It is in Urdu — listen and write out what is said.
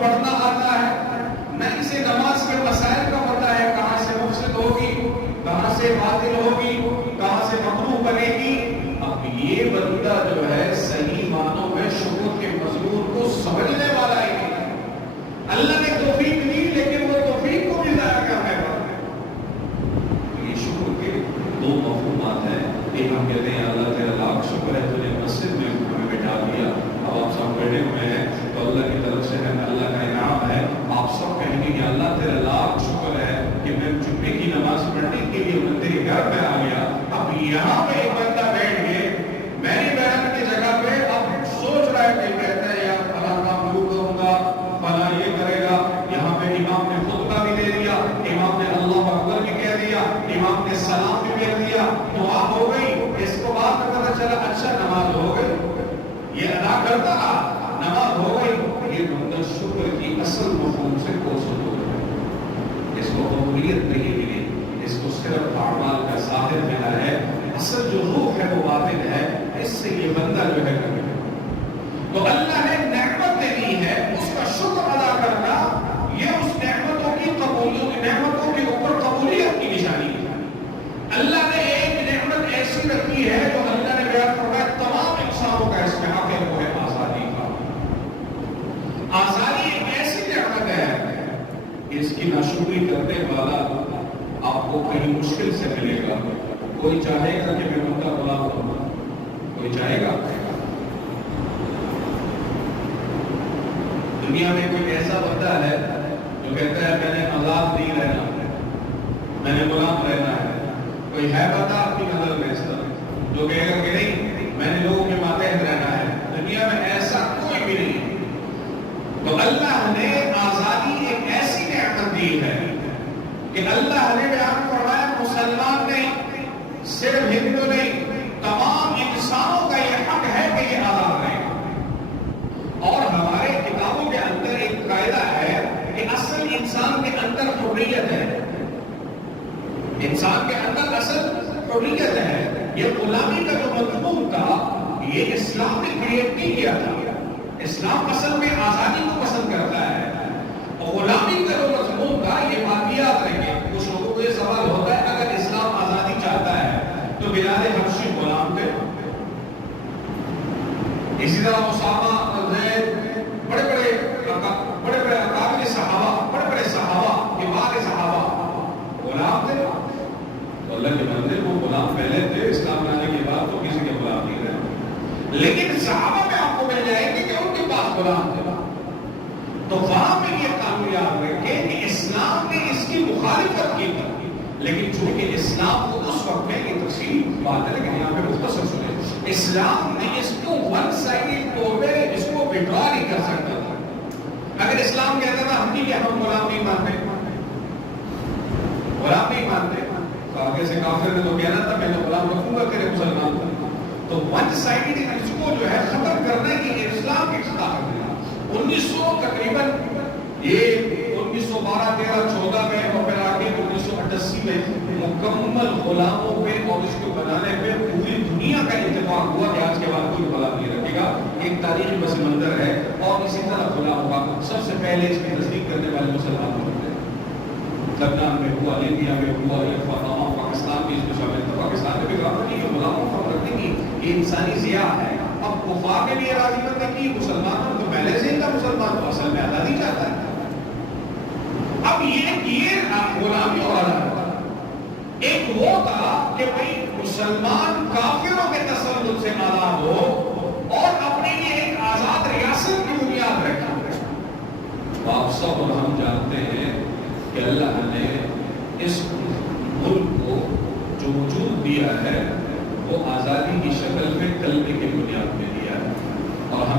پڑھنا آتا ہے، نہ اسے نماز کے مسائل کا پتہ ہے، کہاں سے مفسد ہوگی، کہاں سے باطل ہوگی، کہاں سے مکروہ بنے گی۔ اب یہ بندہ جو ہے صحیح معنوں میں شکر کے مضمون کو سمجھنے والا ہی نہیں ہے۔ اللہ نے توفیق دی لیکن وہ توفیق کو بھی ضائع کرنے والا ہے۔ یہ شکر کے دو مفہومات ہیں۔ ایک ہم کہتے ہیں اللہ تیرا لاکھ شکر ہے تو نے مسجد میں ہمیں بٹھا دیا، اب آپ سب بیٹھے ہوئے ہیں تو اللہ کی طرف سے ہے، اللہ کا انعام ہے۔ آپ سب کہیں گے کہ اللہ تیرا لاکھ شکر ہے کہ میں جمعے کی نماز پڑھنے کے لیے میں تیرے گھر میں آ گیا۔ اب یہاں پہ ایک بندہ بیٹھ گئے میری بہن کی جگہ پہ، اب سوچ رہا ہے کہ کہتا ہے یار فلاں کام یوں کروں گا، فلاں یہ کرے گا۔ یہاں پہ امام نے خطبہ بھی دے دیا، امام نے اللہ اکبر بھی کہہ دیا، امام نے سلام بھی کہہ دیا، دعا ہو گئی۔ اس کو بعد میں پتہ چلا اچھا نماز ہو گئی، یہ ادا کرتا رہا، نماز ہو گئی۔ یہ بندہ شکر کی اصل مفہوم سے کوسوں ہو گیا، اس کو قبولیت نہیں ملی، اس کو صرف اعمال کا ظاہر ملا ہے، اصل جو روح ہے وہ باطن ہے۔ اس سے یہ بندہ جو ہے تو اللہ نے نعمت دے دی ہے، اس کا شکر ادا کرنا یہ اس نعمتوں کی قبولیت، نعمتوں کے اوپر قبولیت کی نشانی ہے۔ اللہ نے ایک نعمت ایسی رکھی ہے جو اللہ نے بیان فرمایا تمام انسانوں کا اس میں حق ہے، وہ ہے آزادی کا۔ آزادی ایک ایسی نعمت ہے کہ اس کی ناشکری کرنے والا آپ کو کہیں مشکل سے ملے گا۔ کوئی چاہے گا کہ میں ان کا غلام ہوں؟ کوئی چاہے گا؟ دنیا میں کوئی ایسا بندہ ہے جو کہتا ہے میں نے آزاد نہیں رہنا، میں نے غلام رہنا ہے؟ کوئی ہے بندہ آپ کی نظر میں اس طرح جو کہے گا کہ نہیں میں نے لوگوں کے ماتحت رہنا ہے؟ دنیا میں ایسا کوئی بھی نہیں۔ تو اللہ نے آزادی ایک ایسی نعمت دی ہے کہ اللہ نے بیان فرمایا مسلمان نہیں، صرف ہندو نہیں، تمام انسانوں کا یہ حق ہے کہ یہ آزاد رہیں۔ اور ہمارے کتابوں کے اندر ایک قاعدہ ہے کہ اصل انسان کے اندر حریت ہے، انسان کے اندر اصل حریت ہے۔ یہ غلامی کا جو مضمون تھا یہ اسلام نے کریٹ نہیں کیا تھا۔ اسلام اصل میں آزادی کو پسند کرتا ہے، اور غلامی کا جو مضمون تھا یہ بات یاد رکھیں۔ کچھ لوگوں کو یہ سوال ہوتا ہے اگر اسلام آزادی چاہتا ہے تو بلال حبشی غلام تھے، اسی طرح اسامہ بڑے بڑے اکابر صحابہ، بڑے بڑے صحابہ، کبار صحابہ غلام تھے۔ تو اللہ کے بندے وہ غلام پہلے تھے، اسلام لانے کے بعد تو کسی کے غلام نہیں رہے، لیکن صحابہ میں آپ کو مل جائے گی کہ ان کے پاس غلام تھے۔ تو وہاں میں یہ قانون یاد رکھیں کہ اسلام نے اس کی مخالفت کی تھی، لیکن چونکہ اسلام کو اس وقت میں یہ تفصیل بات ہے لیکن یہاں پہ مختصر سنیں، اسلام نے اس کو ون سائیڈ طور پہ اس کو وڈرا نہیں کر سکتا تھا۔ اگر اسلام کہتا تھا ہم نہیں، ہم غلام نہیں مانتے، غلام نہیں مانتے، تو آگے سے کافر نے تو کہنا تھا میں نے غلام رکھوں گا تیرے مسلمان کو۔ تو ون سائیڈ اس کو جو ہے ختم کرنا کی اسلام کی طاقت ہے۔ 1900 تقریباً یہ 1912 13 14 میں اور پھر آگے 1988 میں مکمل غلاموں پہ اور اس کو بنانے پہ پوری دنیا کا اتفاق ہوا کہ آج کے بعد کوئی غلام نہیں رکھے گا۔ ایک تاریخی پس منظر ہے، اور اسی طرح غلام کا سب سے پہلے اس کی تصدیق کرنے والے مسلمان ہوتے ہیں۔ لبنان میں ہوا، لیبیا میں ہوا، تمام پاکستان بھی اس میں شامل تھا۔ پاکستان میں بھی غلام نہیں ہے، غلاموں کو رکھنے کی یہ انسانی ضیاع ہے۔ اب کفار نے بھی راضی کرنے کی مسلمانوں تو پہلے سے ان کا مسلمان تو اصل میں آزادی چاہتا ہے۔ اب یہ غلامی اور آزادی ایک وہ تھا کہ بھئی مسلمان کافروں کے تسلط سے آزاد ہو اور اپنے لیے ایک آزاد ریاست کی بنیاد رکھا۔ آپ سب اور ہم جانتے ہیں کہ اللہ نے اس ملک کو جو وجود دیا ہے وہ آزادی کی شکل میں کلمے کی بنیاد پہ دیا ہے، اور ہم